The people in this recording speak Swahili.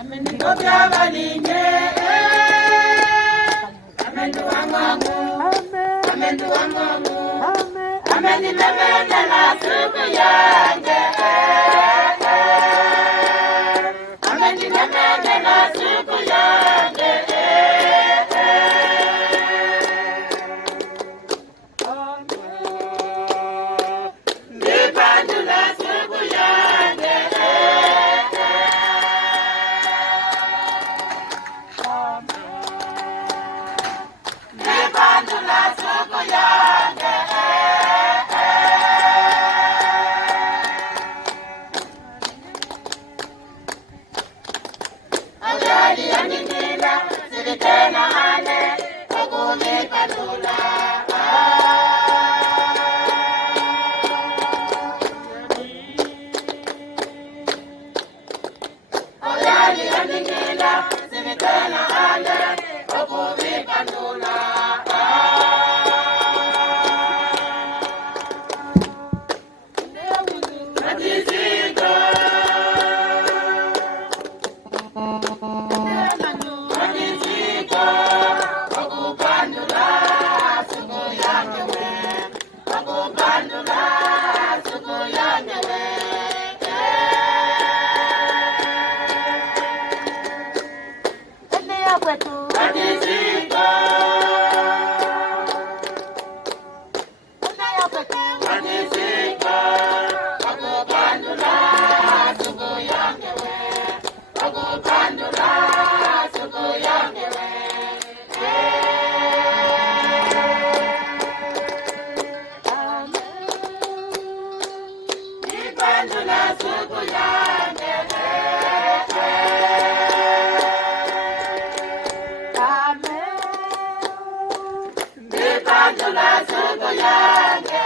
Amendokya balinye, amenduwangamu, amenduwangamu, amendimemendela siku yange, amendimemendela siku yange. Ndipandula siku yange. Ndipandula siku yange. Ayali yaningila silitena ane okumipandula. Ayali yaningila silitena ane okumipandula. Matiziko, matiziko, okupandula siku yange we, okupandula siku yange we. Enea kwetu matiziko, enea kwetu matiziko, okupandula siku yange we, okupandula siku yange we. Ndipandula siku yange. Ndipandula siku yange.